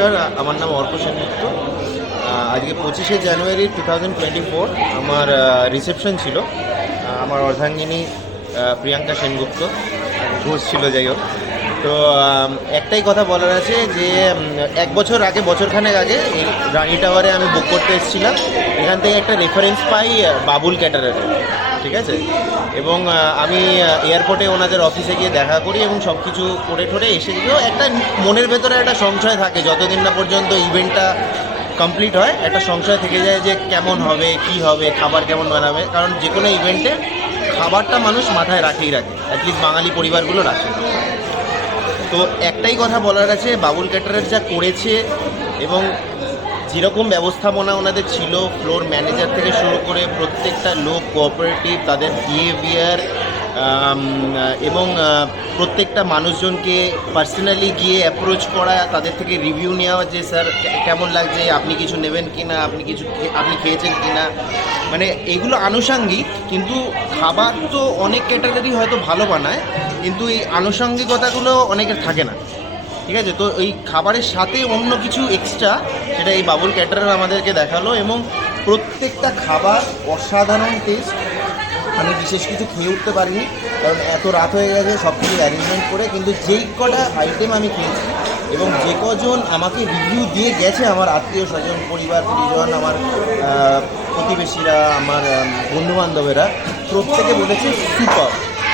নমস্কার, আমার নাম অর্ক সেনগুপ্ত। আজকে 25শে জানুয়ারি 2024 আমার রিসেপশন ছিল। আমার অর্ধাঙ্গিনী প্রিয়াঙ্কা সেনগুপ্ত ঘোষ ছিল, যাই হোক। তো একটাই কথা বলার আছে যে 1 বছর আগে, বছরখানেক আগে এই রানী টাওয়ারে আমি বুক করতে এসেছিলাম। এখান থেকে একটা রেফারেন্স পাই বাবুল ক্যাটারারের, ঠিক আছে। এবং আমি এয়ারপোর্টে ওনাদের অফিসে গিয়ে দেখা করি এবং সব কিছু করে ঠরে এসে গিয়েও একটা মনের ভেতরে একটা সংশয় থাকে, যতদিন না পর্যন্ত ইভেন্টটা কমপ্লিট হয় একটা সংশয় থেকে যায় যে কেমন হবে, কি হবে, খাবার কেমন বানাবে। কারণ যে কোনো ইভেন্টে খাবারটা মানুষ মাথায় রাখেই রাখে, অ্যাটলিস্ট বাঙালি পরিবারগুলো রাখে। তো একটাই কথা বলার আছে, বাবুল ক্যাটারার যা করেছে এবং যেরকম ব্যবস্থাপনা ওনাদের ছিল, ফ্লোর ম্যানেজার থেকে শুরু করে প্রত্যেকটা লোক কোঅপারেটিভ, তাদের বিহেভিয়ার এবং প্রত্যেকটা মানুষজনকে পার্সোনালি গিয়ে অ্যাপ্রোচ করা, তাদের থেকে রিভিউ নেওয়া যে স্যার কেমন লাগছে, আপনি কিছু নেবেন কি না, আপনি খেয়েছেন কি না, মানে এগুলো আনুষাঙ্গিক। কিন্তু খাবার তো অনেক ক্যাটাগরি হয়তো ভালো বানায়, কিন্তু এই আনুষাঙ্গিকতাগুলো অনেকের থাকে না, ঠিক আছে। তো এই খাবারের সাথে অন্য কিছু এক্সট্রা, সেটা এই বাবুল ক্যাটারার আমাদেরকে দেখালো। এবং প্রত্যেকটা খাবার অসাধারণ টেস্ট। আমি বিশেষ কিছু খেয়ে উঠতে পারিনি, কারণ এত রাত হয়ে গেছে সব কিছু অ্যারেঞ্জমেন্ট করে। কিন্তু যেই কটা আইটেম আমি খেয়েছি এবং যে কজন আমাকে রিভিউ দিয়ে গেছে, আমার আত্মীয় স্বজন, পরিবার পরিজন, আমার প্রতিবেশীরা, আমার বন্ধুবান্ধবেরা, প্রত্যেকে বলেছে সুপার।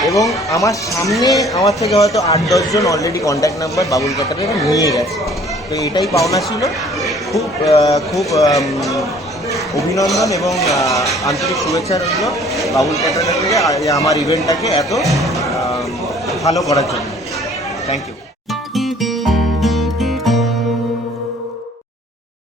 এবং আমার সামনে আমার থেকে হয়তো 8-10 জন অলরেডি কন্ট্যাক্ট নাম্বার বাবুল ক্যাটারারে নিয়ে গেছে। তো এটাই পাওনা ছিল। খুব খুব অভিনন্দন এবং আন্তরিক শুভেচ্ছা রইল বাবুল ক্যাটারার থেকে আমার ইভেন্টটাকে এত ভালো করার জন্য। Thank you.